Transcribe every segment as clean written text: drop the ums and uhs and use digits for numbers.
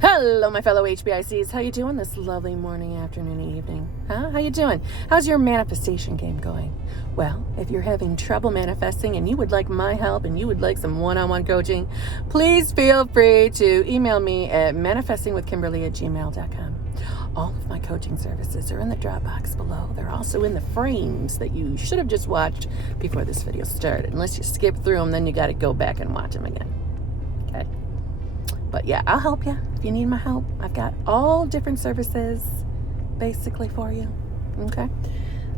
Hello, my fellow HBICs. How you doing this lovely morning, afternoon, evening? Huh? How you doing? How's your manifestation game going? Well, if you're having trouble manifesting and you would like my help and you would like some one-on-one coaching, please feel free to email me at manifestingwithKimberly@gmail.com. All of my coaching services are in the Dropbox below. They're also in the frames that you should have just watched before this video started. Unless you skip through them, then you got to go back and watch them again. Okay? But yeah, I'll help you if you need my help. I've got all different services basically for you. Okay.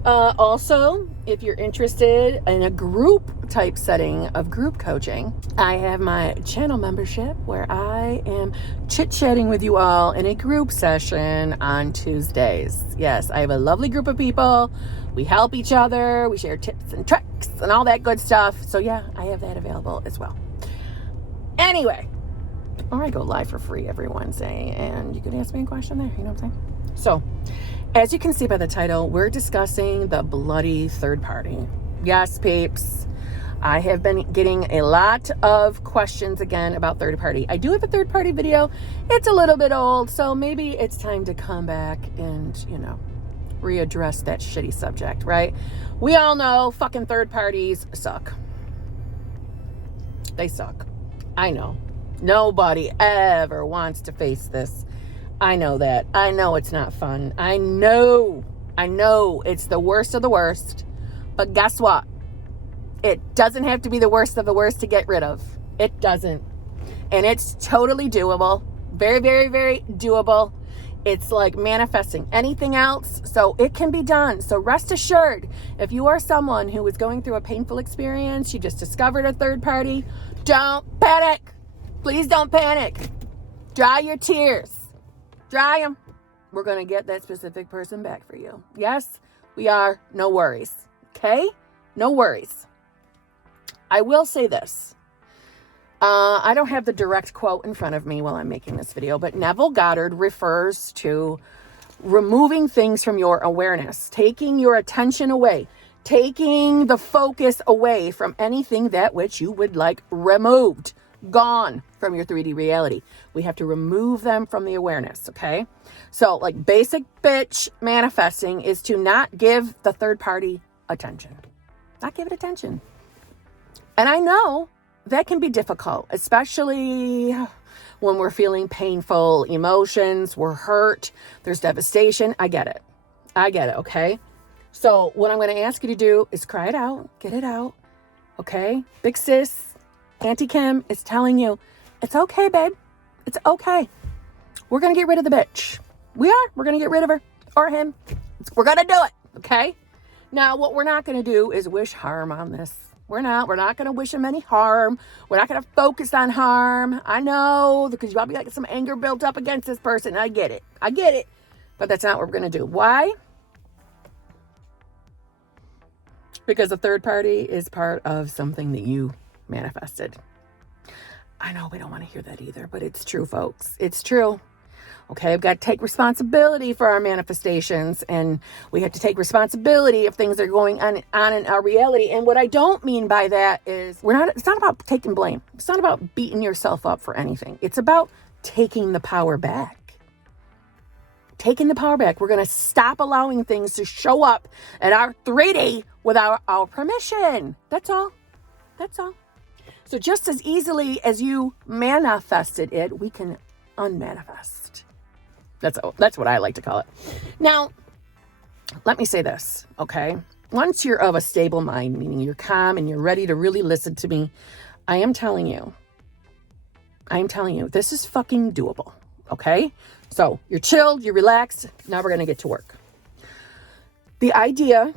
Also, if you're interested in a group type setting of group coaching, I have my channel membership where I am chit-chatting with you all in a group session on Tuesdays. Yes, I have a lovely group of people. We help each other. We share tips and tricks and all that good stuff. So yeah, I have that available as well. Anyway. Or I go live for free every Wednesday, and you can ask me a question there, you know what I'm saying? So, as you can see by the title, we're discussing the bloody third party. Yes, peeps, I have been getting a lot of questions again about third party. I do have a third party video. It's a little bit old, so maybe it's time to come back and, readdress that shitty subject, right? We all know fucking third parties suck. They suck. I know. Nobody ever wants to face this. I know that. I know it's not fun. I know it's the worst of the worst. But guess what? It doesn't have to be the worst of the worst to get rid of. It doesn't. And it's totally doable. Very, very, very doable. It's like manifesting anything else. So it can be done. So rest assured, if you are someone who is going through a painful experience, you just discovered a third party, don't panic. Please don't panic. Dry your tears. Dry them. We're going to get that specific person back for you. Yes, we are. No worries. Okay? No worries. I will say this. I don't have the direct quote in front of me while I'm making this video, but Neville Goddard refers to removing things from your awareness, taking your attention away, taking the focus away from anything that which you would like removed. Gone from your 3D reality. We have to remove them from the awareness, okay? So, like, basic bitch manifesting is to not give the third party attention. Not give it attention. And I know that can be difficult, especially when we're feeling painful emotions, we're hurt, there's devastation. I get it, okay? So, what I'm going to ask you to do is cry it out, get it out, okay? Big sis, Auntie Kim is telling you, it's okay, babe. It's okay. We're going to get rid of the bitch. We're going to get rid of her or him. We're going to do it. Okay. Now, what we're not going to do is wish harm on this. We're not going to wish him any harm. We're not going to focus on harm. I know, because you probably got some anger built up against this person. I get it. But that's not what we're going to do. Why? Because the third party is part of something that you manifested. I know we don't want to hear that either, but it's true, folks. It's true. Okay, we've got to take responsibility for our manifestations, and we have to take responsibility if things are going on in our reality. And what I don't mean by that is it's not about taking blame. It's not about beating yourself up for anything. It's about taking the power back. Taking the power back. We're going to stop allowing things to show up in our 3D without our permission. That's all. So just as easily as you manifested it, we can unmanifest. That's what I like to call it. Now, let me say this, okay? Once you're of a stable mind, meaning you're calm and you're ready to really listen to me, I am telling you, this is fucking doable, okay? So you're chilled, you're relaxed. Now we're going to get to work. The idea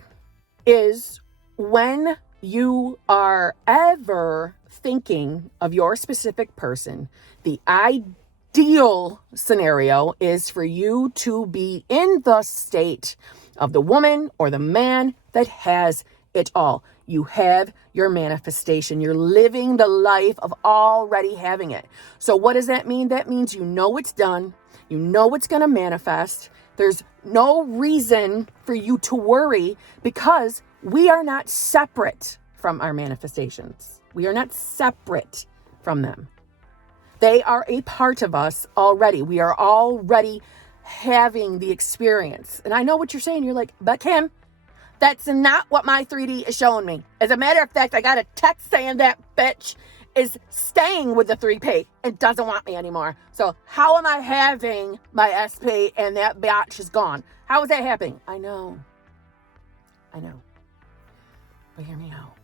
is when you are ever thinking of your specific person, the ideal scenario is for you to be in the state of the woman or the man that has it all. You have your manifestation. You're living the life of already having it. So what does that mean? That means you know it's done. You know it's going to manifest. There's no reason for you to worry because we are not separate from our manifestations. We are not separate from them. They are a part of us already. We are already having the experience. And I know what you're saying. You're like, but Kim, that's not what my 3D is showing me. As a matter of fact, I got a text saying that bitch is staying with the 3P and doesn't want me anymore. So how am I having my SP and that biatch is gone? How is that happening? I know. But hear me out.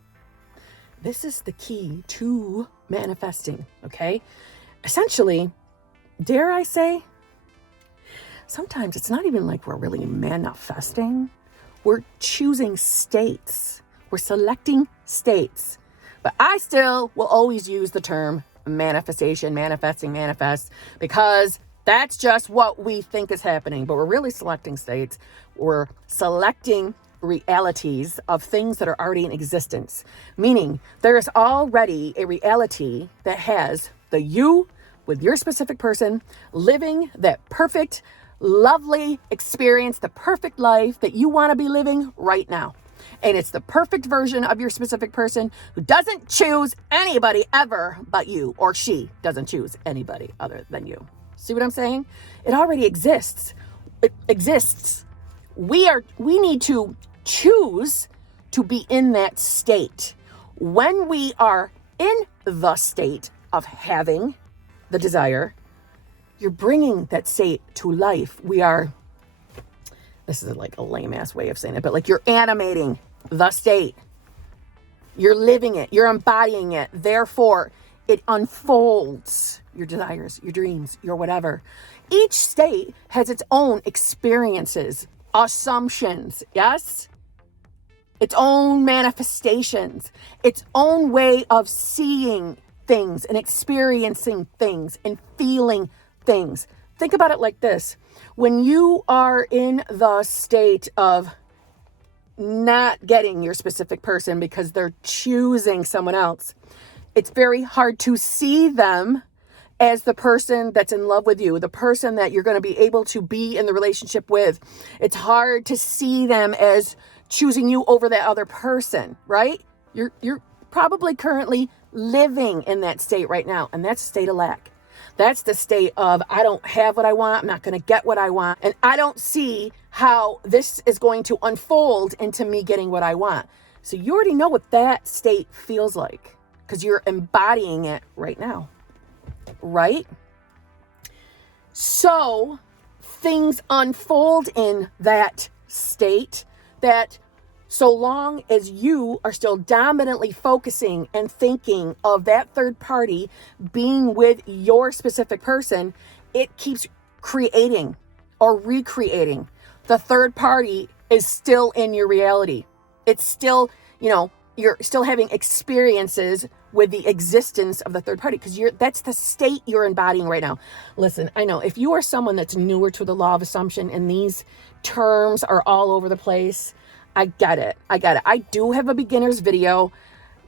This is the key to manifesting, okay? Essentially, dare I say, sometimes it's not even like we're really manifesting. We're choosing states. We're selecting states. But I still will always use the term manifestation, manifesting, manifest, because that's just what we think is happening. But we're really selecting states. We're selecting realities of things that are already in existence. Meaning there is already a reality that has the you with your specific person living that perfect, lovely experience, the perfect life that you want to be living right now. And it's the perfect version of your specific person who doesn't choose anybody ever but you, or she doesn't choose anybody other than you. See what I'm saying? It already exists. It exists. We need to choose to be in that state. When we are in the state of having the desire, you're bringing that state to life. This is like a lame ass way of saying it, but like you're animating the state. You're living it. You're embodying it. Therefore, it unfolds your desires, your dreams, your whatever. Each state has its own experiences, assumptions, yes? Its own manifestations, its own way of seeing things and experiencing things and feeling things. Think about it like this. When you are in the state of not getting your specific person because they're choosing someone else, it's very hard to see them as the person that's in love with you, the person that you're going to be able to be in the relationship with. It's hard to see them as choosing you over that other person, right? You're probably currently living in that state right now, and that's a state of lack. That's the state of, I don't have what I want, I'm not going to get what I want, and I don't see how this is going to unfold into me getting what I want. So you already know what that state feels like because you're embodying it right now, right? So things unfold in that state that so long as you are still dominantly focusing and thinking of that third party being with your specific person, it keeps creating or recreating. The third party is still in your reality. It's still, you're still having experiences with the existence of the third party because that's the state you're embodying right now. Listen, I know if you are someone that's newer to the law of assumption and these terms are all over the place, I get it. I do have a beginner's video.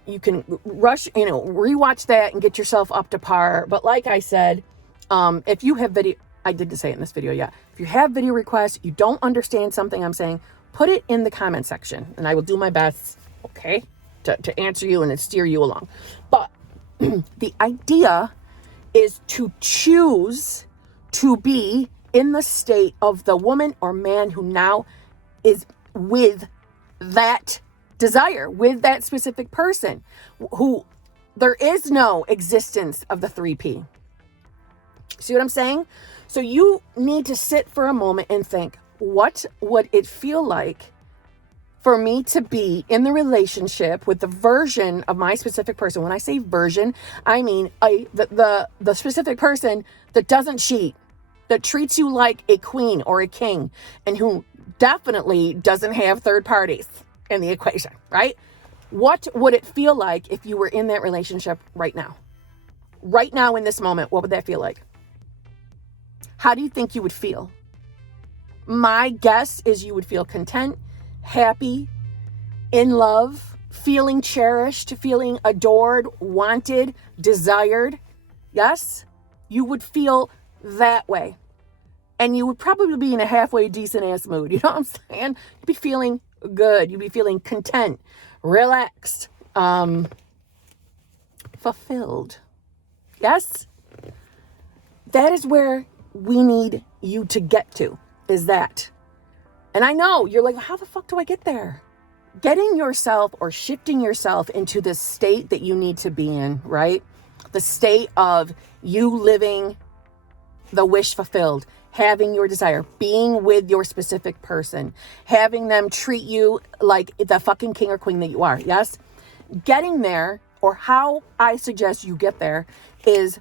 You can rewatch that and get yourself up to par. But like I said, if you have video, I didn't say it in this video yet. If you have video requests, you don't understand something I'm saying, put it in the comment section and I will do my best, okay, to answer you and steer you along. But the idea is to choose to be in the state of the woman or man who now is with that desire, with that specific person, who there is no existence of the 3P. See what I'm saying? So you need to sit for a moment and think, what would it feel like for me to be in the relationship with the version of my specific person? When I say version, I mean the specific person that doesn't cheat, that treats you like a queen or a king, and who definitely doesn't have third parties in the equation, right? What would it feel like if you were in that relationship right now? Right now in this moment, what would that feel like? How do you think you would feel? My guess is you would feel content, happy, in love, feeling cherished, feeling adored, wanted, desired. Yes, you would feel that way. And you would probably be in a halfway decent ass mood. You know what I'm saying? You'd be feeling good. You'd be feeling content, relaxed, fulfilled. Yes? That is where we need you to get to, is that. And I know you're like, how the fuck do I get there? Getting yourself or shifting yourself into the state that you need to be in, right? The state of you living the wish fulfilled, having your desire, being with your specific person, having them treat you like the fucking king or queen that you are. Yes? Getting there, or how I suggest you get there, is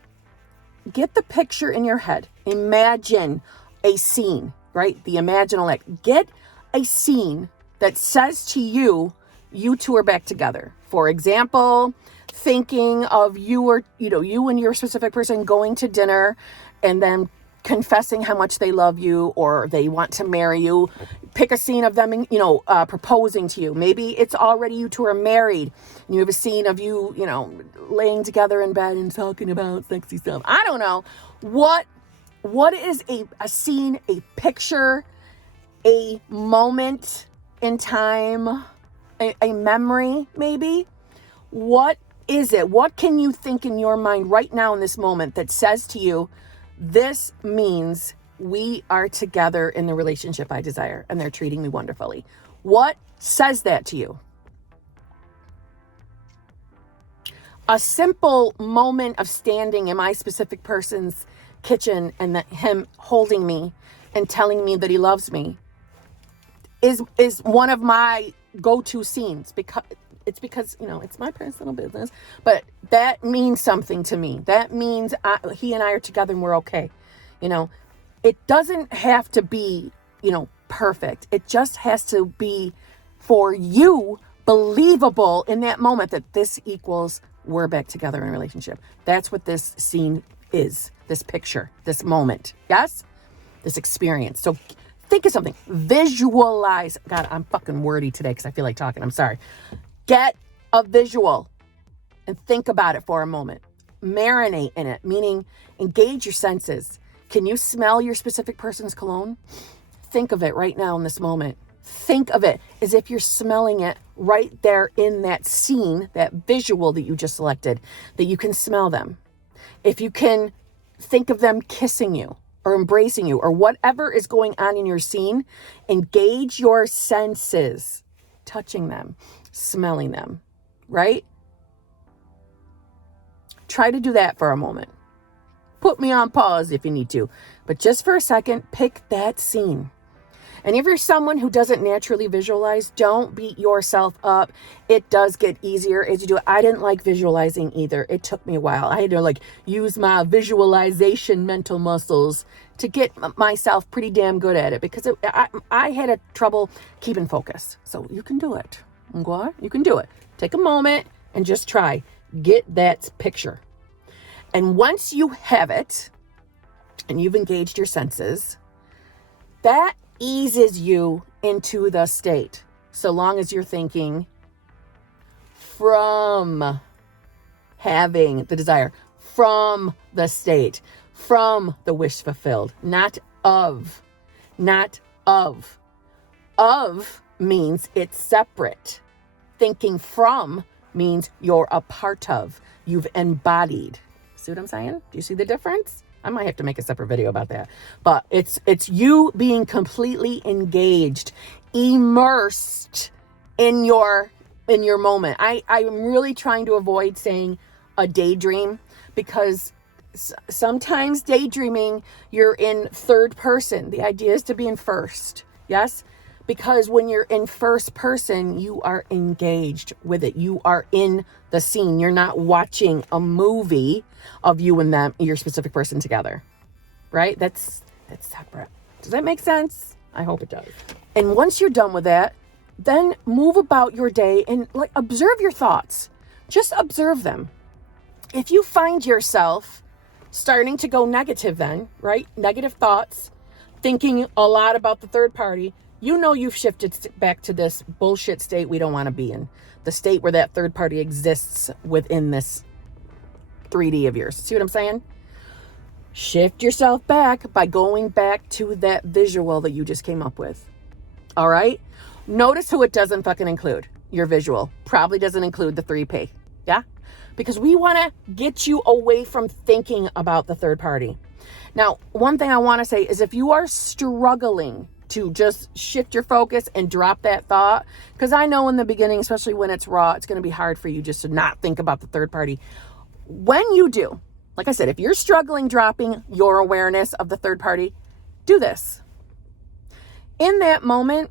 get the picture in your head. Imagine a scene, right? The imaginal act. Get a scene that says to you, you two are back together. For example, thinking of you and your specific person going to dinner and then confessing how much they love you or they want to marry you. Pick a scene of them, proposing to you. Maybe it's already you two are married. And you have a scene of you, laying together in bed and talking about sexy stuff. I don't know. What is a scene, a picture, a moment in time, a memory maybe? What is it? What can you think in your mind right now in this moment that says to you, this means we are together in the relationship I desire and they're treating me wonderfully? What says that to you? A simple moment of standing in my specific person's kitchen and him holding me and telling me that he loves me is one of my go-to scenes, because it's my personal business, but that means something to me. That means he and I are together and we're okay. It doesn't have to be, perfect. It just has to be, for you, believable in that moment that this equals we're back together in a relationship. That's what this scene is, this picture, this moment. Yes? This experience. So think of something. Visualize. God, I'm fucking wordy today because I feel like talking. I'm sorry. Get a visual and think about it for a moment. Marinate in it, meaning engage your senses. Can you smell your specific person's cologne? Think of it right now in this moment. Think of it as if you're smelling it right there in that scene, that visual that you just selected, that you can smell them. If you can think of them kissing you or embracing you or whatever is going on in your scene, engage your senses, touching them, smelling them, right? Try to do that for a moment. Put me on pause if you need to, but just for a second, pick that scene. And if you're someone who doesn't naturally visualize, don't beat yourself up. It does get easier as you do it. I didn't like visualizing either. It took me a while. I had to use my visualization mental muscles to get myself pretty damn good at it, because I had a trouble keeping focus. So you can do it. Okay? You can do it. Take a moment and just try. Get that picture. And once you have it and you've engaged your senses, that eases you into the state, so long as you're thinking from having the desire, from the state, from the wish fulfilled, not of. Of means it's separate. Thinking from means you're a part of, you've embodied. See what I'm saying? Do you see the difference? I might have to make a separate video about that. But it's you being completely engaged, immersed in your moment. I'm really trying to avoid saying a daydream, because sometimes daydreaming, you're in third person. The idea is to be in first. Yes? Because when you're in first person, you are engaged with it. You are in the scene. You're not watching a movie of you and them, your specific person together, right? That's separate. Does that make sense? I hope it does. And once you're done with that, then move about your day and observe your thoughts. Just observe them. If you find yourself starting to go negative then, right? Negative thoughts, thinking a lot about the third party, you've shifted back to this bullshit state we don't want to be in. The state where that third party exists within this 3D of yours. See what I'm saying? Shift yourself back by going back to that visual that you just came up with. All right? Notice who it doesn't fucking include. Your visual probably doesn't include the 3P. Yeah? Because we want to get you away from thinking about the third party. Now, one thing I want to say is if you are struggling to just shift your focus and drop that thought, because I know in the beginning, especially when it's raw, it's going to be hard for you just to not think about the third party. When you do, like I said, if you're struggling dropping your awareness of the third party, do this. In that moment,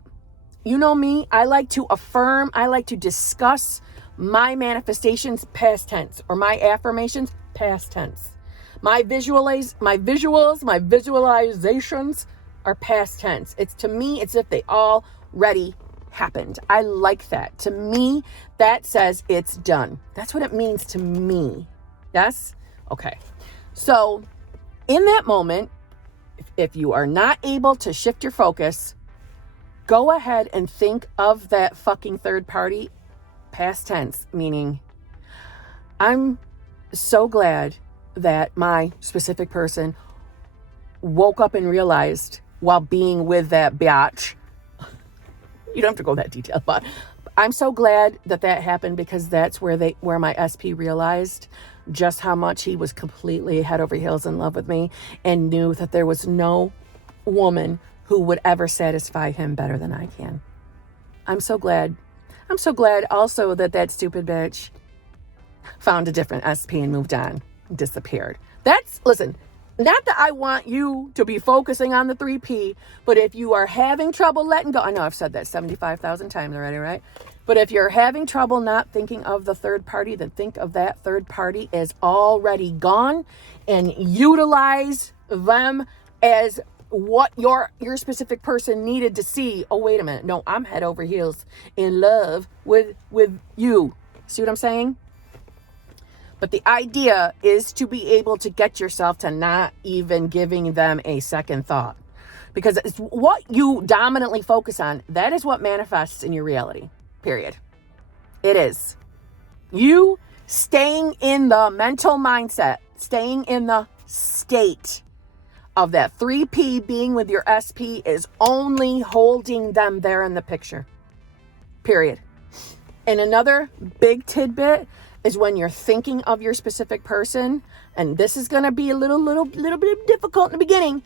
you know me, I like to affirm, I like to discuss my manifestations past tense, or my affirmations past tense. My visuals, my visualizations are past tense. It's, to me, it's if they already happened. I like that. To me, that says it's done. That's what it means to me. Yes? Okay. So in that moment, if you are not able to shift your focus, go ahead and think of that fucking third party past tense, meaning I'm so glad that my specific person woke up and realized while being with that biatch, you don't have to go that detailed, but I'm so glad that happened, because that's where my SP realized just how much he was completely head over heels in love with me, and knew that there was no woman who would ever satisfy him better than I can. I'm so glad. I'm so glad also that stupid bitch found a different SP and moved on, disappeared. Listen, not that I want you to be focusing on the 3P, but if you are having trouble letting go, I know I've said that 75,000 times already, right? But if you're having trouble not thinking of the third party, then think of that third party as already gone, and utilize them as what your specific person needed to see. Oh, wait a minute. No, I'm head over heels in love with you. See what I'm saying? But the idea is to be able to get yourself to not even giving them a second thought, because it's what you dominantly focus on. That is what manifests in your reality, period. It is. You staying in the mental mindset, staying in the state of that 3P being with your SP is only holding them there in the picture, period. And another big tidbit is when you're thinking of your specific person, and this is going to be a little bit difficult in the beginning,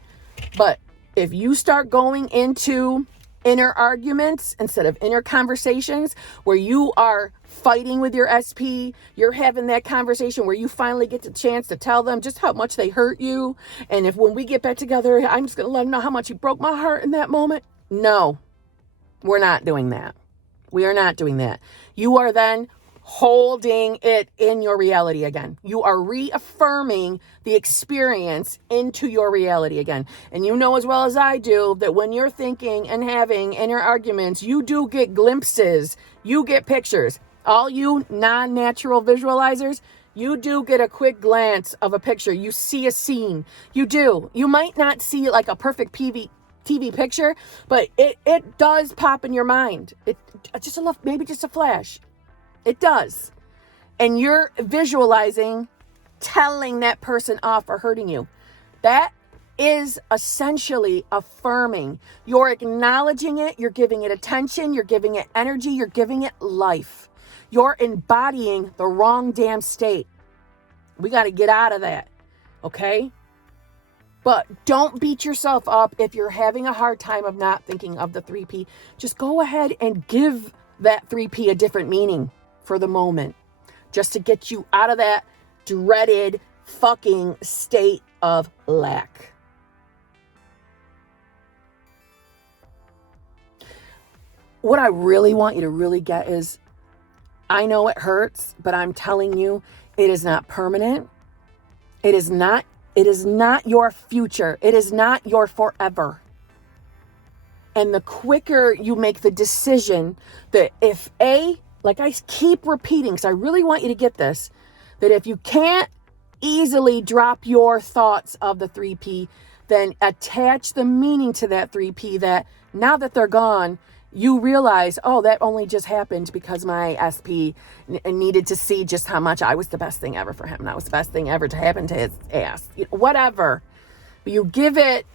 but if you start going into inner arguments instead of inner conversations where you are fighting with your SP, you're having that conversation where you finally get the chance to tell them just how much they hurt you, and if when we get back together, I'm just going to let them know how much you broke my heart in that moment. No, we're not doing that. We are not doing that. You are then holding it in your reality again. You are reaffirming the experience into your reality again. And you know as well as I do that when you're thinking and having inner arguments, you do get glimpses, you get pictures. All you non-natural visualizers, you do get a quick glance of a picture. You see a scene. You do. You might not see like a perfect TV picture, but it does pop in your mind. It just maybe just a flash. It does. And you're visualizing telling that person off or hurting you. That is essentially affirming. You're acknowledging it. You're giving it attention. You're giving it energy. You're giving it life. You're embodying the wrong damn state. We got to get out of that. Okay? But don't beat yourself up if you're having a hard time of not thinking of the 3P. Just go ahead and give that 3P a different meaning for the moment, just to get you out of that dreaded fucking state of lack. What I really want you to really get is, I know it hurts, but I'm telling you, it is not permanent. It is not your future. It is not your forever. And the quicker you make the decision that like I keep repeating, because I really want you to get this, that if you can't easily drop your thoughts of the 3P, then attach the meaning to that 3P, that now that they're gone, you realize, oh, that only just happened because my SP needed to see just how much I was the best thing ever for him. That was the best thing ever to happen to his ass. Whatever. You give it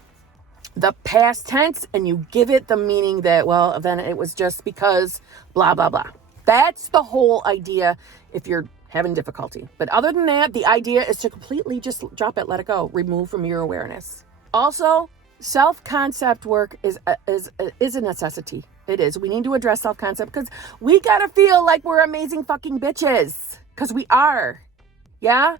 the past tense and you give it the meaning that, well, then it was just because blah, blah, blah. That's the whole idea. If you're having difficulty. But other than that, the idea is to completely just drop it, let it go, remove from your awareness. Also, self-concept work is a necessity. It is. We need to address self-concept because we got to feel like we're amazing fucking bitches, because we are. Yeah?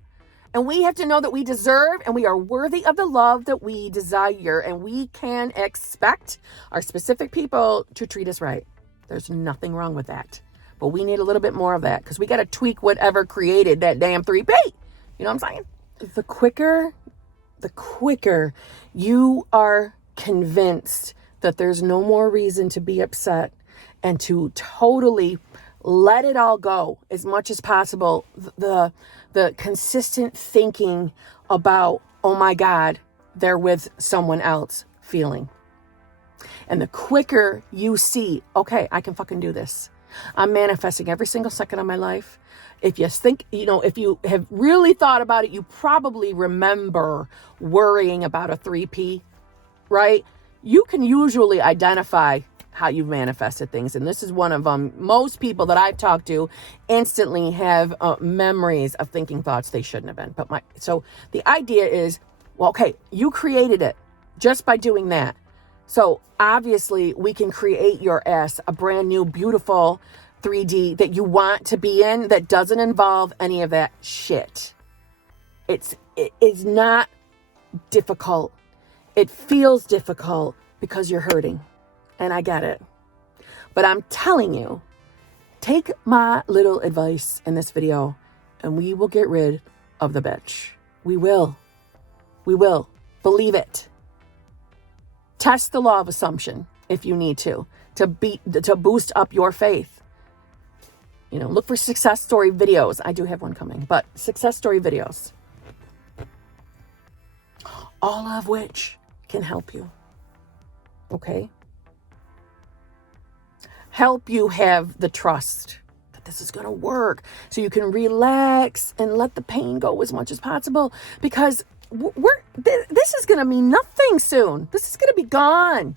And we have to know that we deserve and we are worthy of the love that we desire, and we can expect our specific people to treat us right. There's nothing wrong with that. But we need a little bit more of that, because we got to tweak whatever created that damn 3P. You know what I'm saying? The quicker you are convinced that there's no more reason to be upset and to totally let it all go as much as possible, the consistent thinking about, oh my God, they're with someone else feeling. And the quicker you see, okay, I can fucking do this. I'm manifesting every single second of my life. If you think, if you have really thought about it, you probably remember worrying about a 3P, right? You can usually identify how you've manifested things. And this is one of them. Most people that I've talked to instantly have memories of thinking thoughts they shouldn't have been. So the idea is, well, okay, you created it just by doing that. So obviously we can create your ass a brand new, beautiful 3D that you want to be in that doesn't involve any of that shit. It is not difficult. It feels difficult because you're hurting. And I get it. But I'm telling you, take my little advice in this video and we will get rid of the bitch. We will. We will. Believe it. Test the law of assumption if you need to boost up your faith. Look for success story videos. I do have one coming, but success story videos. All of which can help you. Okay? Help you have the trust that this is going to work so you can relax and let the pain go as much as possible, because this is going to mean nothing soon. This is going to be gone.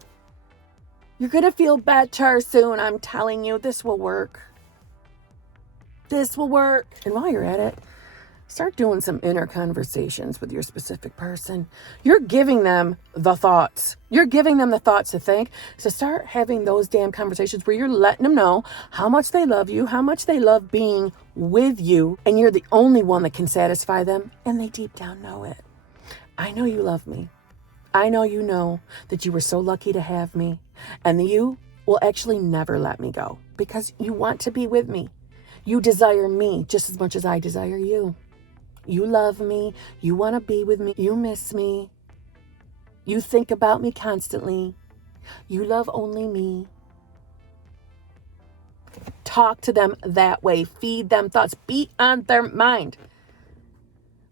You're going to feel better soon. I'm telling you, this will work. This will work. And while you're at it, start doing some inner conversations with your specific person. You're giving them the thoughts. You're giving them the thoughts to think. So start having those damn conversations where you're letting them know how much they love you, how much they love being with you, and you're the only one that can satisfy them, and they deep down know it. I know you love me. I know you know that you were so lucky to have me, and you will actually never let me go because you want to be with me. You desire me just as much as I desire you. You love me. You want to be with me. You miss me. You think about me constantly. You love only me. Talk to them that way. Feed them thoughts. Be on their mind.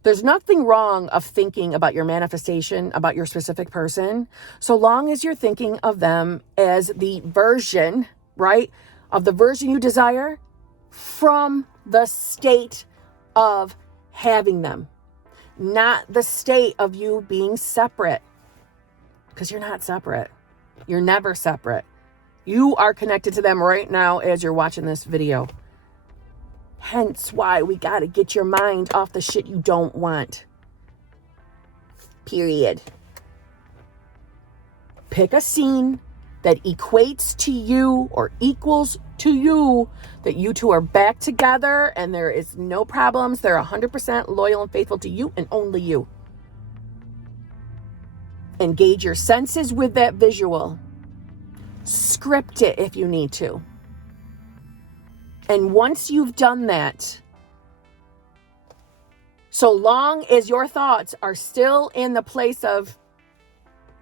There's nothing wrong of thinking about your manifestation, about your specific person, so long as you're thinking of them as the version, right, of the version you desire from the state of having them, not the state of you being separate, because you're not separate. You're never separate. You are connected to them right now as you're watching this video. Hence why we got to get your mind off the shit you don't want. Period. Pick a scene that equates to you or equals to you, that you two are back together and there is no problems. They're 100% loyal and faithful to you and only you. Engage your senses with that visual. Script it if you need to. And once you've done that, so long as your thoughts are still in the place of,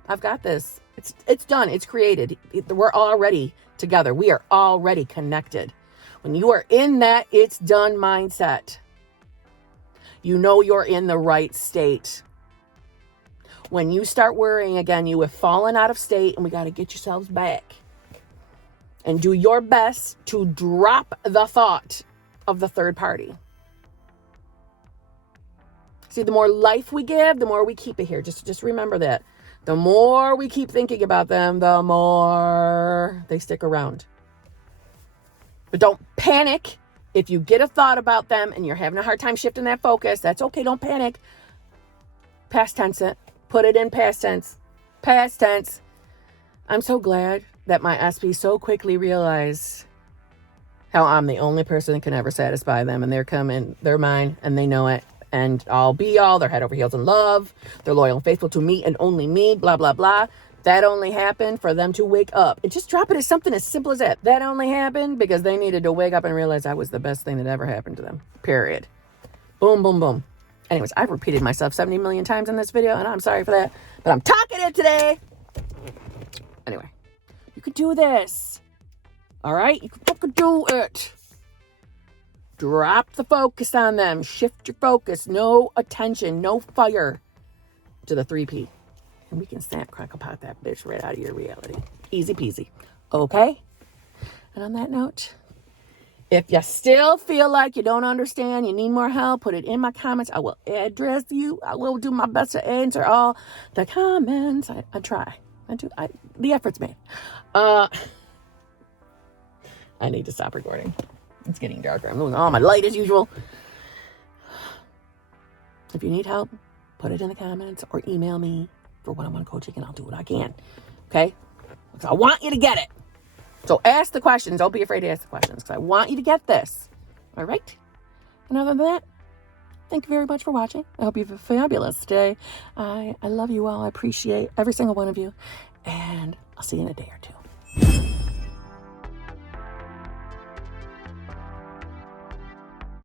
I've got this. It's done. It's created. We're already together. We are already connected. When you are in that it's done mindset, you know you're in the right state. When you start worrying again, you have fallen out of state, and we got to get yourselves back. And do your best to drop the thought of the third party. See, the more life we give, the more we keep it here. Just remember that. The more we keep thinking about them, the more they stick around. But don't panic If you get a thought about them and you're having a hard time shifting that focus, that's okay. Don't panic. Past tense it. Put it in past tense. Past tense. I'm so glad that my SP so quickly realized how I'm the only person that can ever satisfy them, and they're mine, and they know it, and I'll be all, they're head over heels in love, they're loyal and faithful to me and only me, blah, blah, blah. That only happened for them to wake up. And just drop it as something as simple as that. That only happened because they needed to wake up and realize I was the best thing that ever happened to them. Period. Boom, boom, boom. Anyways, I've repeated myself 70 million times in this video, and I'm sorry for that, but I'm talking it today. Anyway, you can do this. All right? You can fucking do it. Drop the focus on them. Shift your focus. No attention. No fire to the 3P. And we can snap, crackle, pop that bitch right out of your reality. Easy peasy. Okay? And on that note, if you still feel like you don't understand, you need more help, put it in my comments. I will address you. I will do my best to answer all the comments. I try. The effort's made. I need to stop recording. It's getting darker. I'm losing all my light as usual. If you need help, put it in the comments or email me for one-on-one coaching, and I'll do what I can. Okay? Because I want you to get it. So ask the questions. Don't be afraid to ask the questions, because I want you to get this. All right? And other than that, thank you very much for watching. I hope you have a fabulous day. I love you all. I appreciate every single one of you. And I'll see you in a day or two.